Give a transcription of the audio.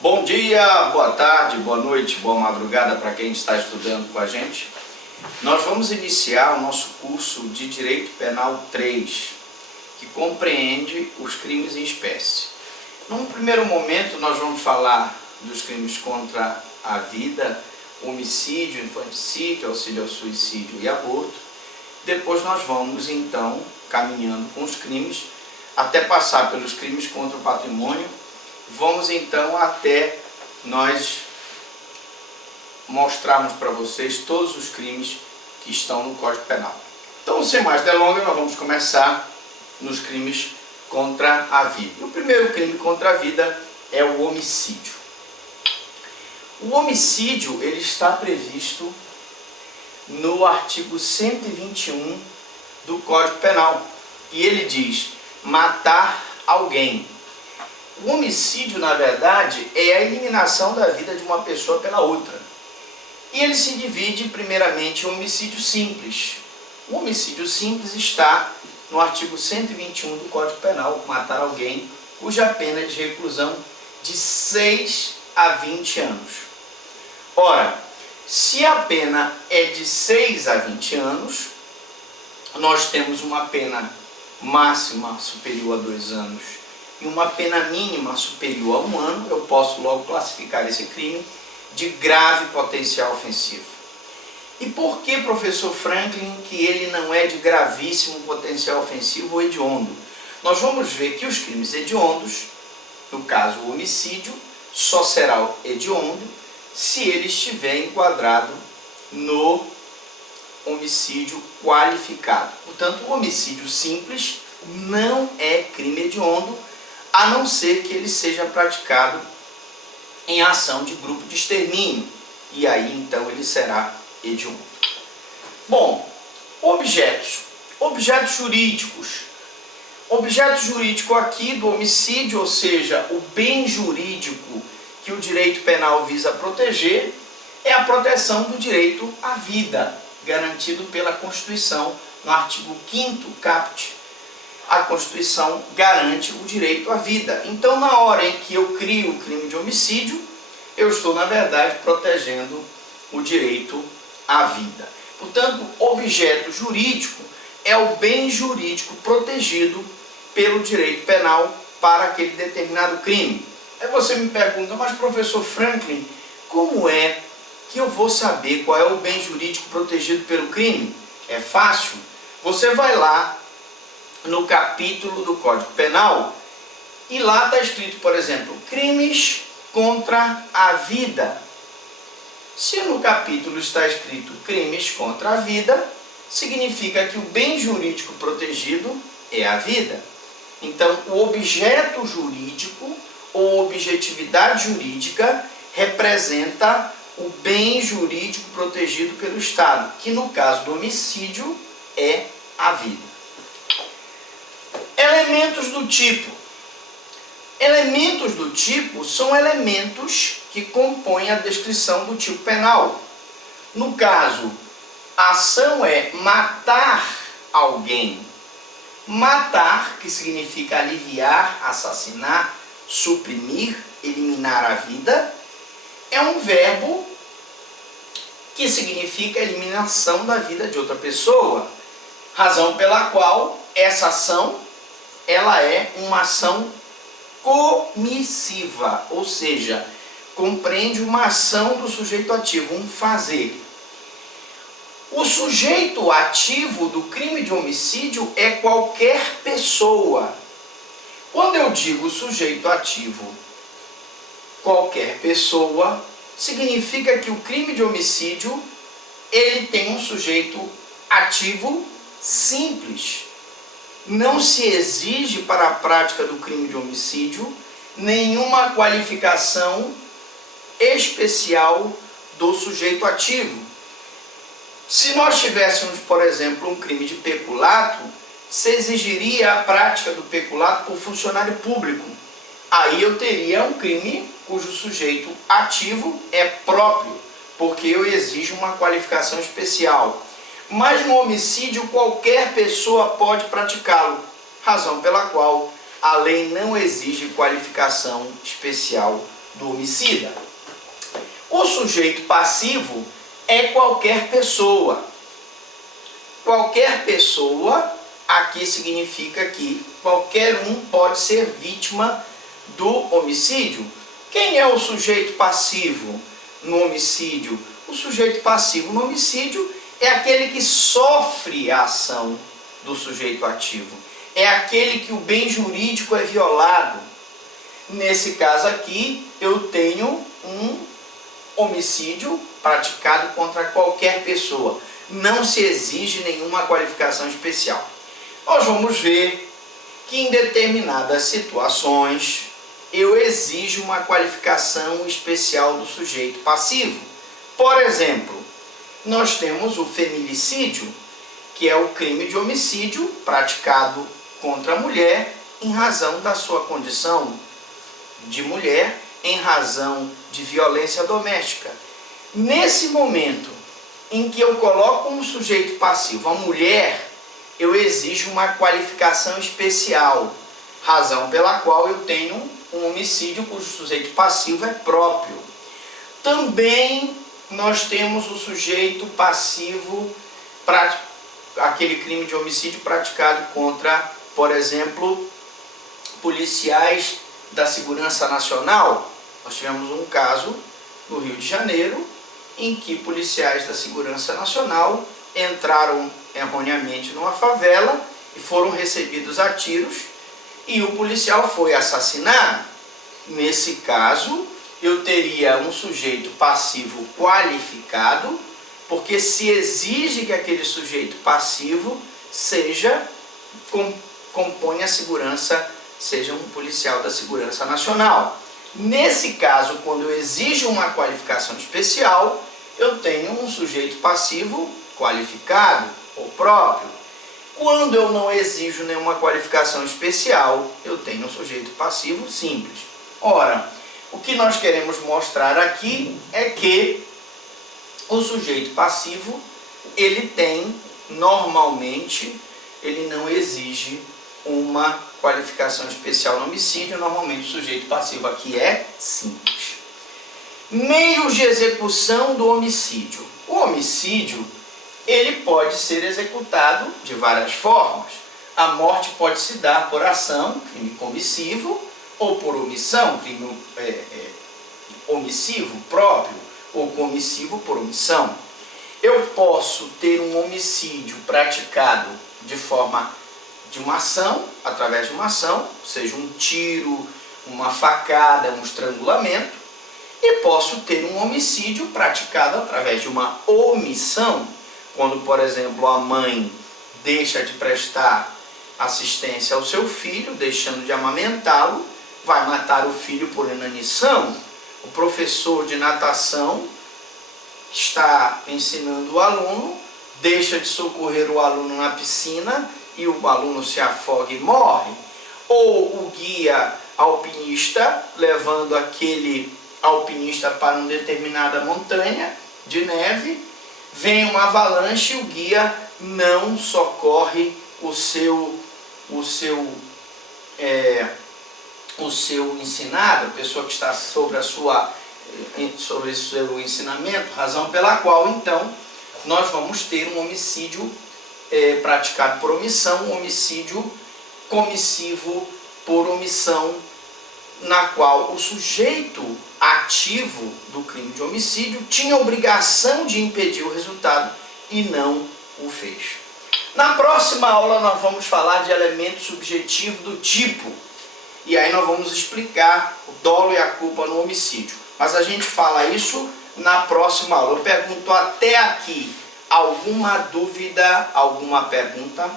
Bom dia, boa tarde, boa noite, boa madrugada para quem está estudando com a gente. Nós vamos iniciar o nosso curso de Direito Penal 3, que compreende os crimes em espécie. Num primeiro momento, nós vamos falar dos crimes contra a vida, homicídio, infanticídio, auxílio ao suicídio e aborto. Depois nós vamos, então, caminhando com os crimes, até passar pelos crimes contra o patrimônio. Vamos então até nós mostrarmos para vocês todos os crimes que estão no Código Penal. Então, sem mais delongas, nós vamos começar nos crimes contra a vida. E o primeiro crime contra a vida é o homicídio. O homicídio ele está previsto no artigo 121 do Código Penal. E ele diz: matar alguém. O homicídio, na verdade, é a eliminação da vida de uma pessoa pela outra. E ele se divide, primeiramente, em homicídio simples. O homicídio simples está no artigo 121 do Código Penal, matar alguém, cuja pena é de reclusão de 6 a 20 anos. Ora, se a pena é de 6 a 20 anos, nós temos uma pena máxima superior a 2 anos e uma pena mínima superior a 1 ano, eu posso logo classificar esse crime de grave potencial ofensivo. E por que, professor Franklin, que ele não é de gravíssimo potencial ofensivo ou hediondo? Nós vamos ver que os crimes hediondos, no caso o homicídio, só será hediondo se ele estiver enquadrado no homicídio qualificado. Portanto, o homicídio simples não é crime hediondo, a não ser que ele seja praticado em ação de grupo de extermínio, e aí então ele será hediondo. Bom, objetos jurídicos. Objeto jurídico aqui do homicídio, ou seja, o bem jurídico que o direito penal visa proteger, é a proteção do direito à vida, garantido pela Constituição, no artigo 5º caput. A Constituição garante o direito à vida. Então, na hora em que eu crio o crime de homicídio, eu estou, na verdade, protegendo o direito à vida. Portanto, objeto jurídico é o bem jurídico protegido pelo direito penal para aquele determinado crime. Aí você me pergunta: mas professor Franklin, como é que eu vou saber qual é o bem jurídico protegido pelo crime? É fácil. Você vai lá no capítulo do Código Penal e lá está escrito, por exemplo, crimes contra a vida. Se no capítulo está escrito crimes contra a vida, significa que o bem jurídico protegido é a vida. Então, o objeto jurídico ou objetividade jurídica representa o bem jurídico protegido pelo Estado, que no caso do homicídio é a vida. Elementos do tipo. Elementos do tipo são elementos que compõem a descrição do tipo penal. No caso, a ação é matar alguém. Matar, que significa aliviar, assassinar, suprimir, eliminar a vida, é um verbo que significa eliminação da vida de outra pessoa, razão pela qual essa ação ela é uma ação comissiva, ou seja, compreende uma ação do sujeito ativo, um fazer. O sujeito ativo do crime de homicídio é qualquer pessoa. Quando eu digo sujeito ativo, qualquer pessoa, significa que o crime de homicídio ele tem um sujeito ativo simples. Não se exige para a prática do crime de homicídio nenhuma qualificação especial do sujeito ativo. Se nós tivéssemos, por exemplo, um crime de peculato, se exigiria a prática do peculato por funcionário público. Aí eu teria um crime cujo sujeito ativo é próprio, porque eu exijo uma qualificação especial. Mas no homicídio qualquer pessoa pode praticá-lo, razão pela qual a lei não exige qualificação especial do homicida. O sujeito passivo é qualquer pessoa. Qualquer pessoa, aqui significa que qualquer um pode ser vítima do homicídio. Quem é o sujeito passivo no homicídio? O sujeito passivo no homicídio é aquele que sofre a ação do sujeito ativo. É aquele que o bem jurídico é violado. Nesse caso aqui, eu tenho um homicídio praticado contra qualquer pessoa. Não se exige nenhuma qualificação especial. Nós vamos ver que em determinadas situações eu exijo uma qualificação especial do sujeito passivo. Por exemplo, nós temos o feminicídio, que é o crime de homicídio praticado contra a mulher em razão da sua condição de mulher, em razão de violência doméstica. Nesse momento em que eu coloco como sujeito passivo a mulher, eu exijo uma qualificação especial, razão pela qual eu tenho um homicídio cujo sujeito passivo é próprio. Também nós temos o sujeito passivo, aquele crime de homicídio praticado contra, por exemplo, policiais da Segurança Nacional. Nós tivemos um caso no Rio de Janeiro em que policiais da Segurança Nacional entraram erroneamente numa favela e foram recebidos a tiros e o policial foi assassinado. Nesse caso, eu teria um sujeito passivo qualificado, porque se exige que aquele sujeito passivo componha a segurança, seja um policial da Segurança Nacional. Nesse caso, quando eu exijo uma qualificação especial, eu tenho um sujeito passivo qualificado ou próprio. Quando eu não exijo nenhuma qualificação especial, eu tenho um sujeito passivo simples. Ora, o que nós queremos mostrar aqui é que o sujeito passivo, ele tem, normalmente, ele não exige uma qualificação especial no homicídio. Normalmente o sujeito passivo aqui é simples. Meios de execução do homicídio. O homicídio, ele pode ser executado de várias formas. A morte pode se dar por ação, crime comissivo, ou por omissão, crime omissivo próprio, ou comissivo por omissão. Eu posso ter um homicídio praticado de forma de uma ação, através de uma ação, seja um tiro, uma facada, um estrangulamento, e posso ter um homicídio praticado através de uma omissão, quando, por exemplo, a mãe deixa de prestar assistência ao seu filho, deixando de amamentá-lo, vai matar o filho por inanição. O professor de natação está ensinando o aluno, deixa de socorrer o aluno na piscina e o aluno se afoga e morre. Ou o guia alpinista, levando aquele alpinista para uma determinada montanha de neve, vem uma avalanche e o guia não socorre o seu ensinado, a pessoa que está sobre o seu ensinamento, razão pela qual então nós vamos ter um homicídio praticado por omissão, um homicídio comissivo por omissão, na qual o sujeito ativo do crime de homicídio tinha a obrigação de impedir o resultado e não o fez. Na próxima aula nós vamos falar de elemento subjetivo do tipo, e aí nós vamos explicar o dolo e a culpa no homicídio. Mas a gente fala isso na próxima aula. Eu pergunto até aqui, alguma dúvida, alguma pergunta?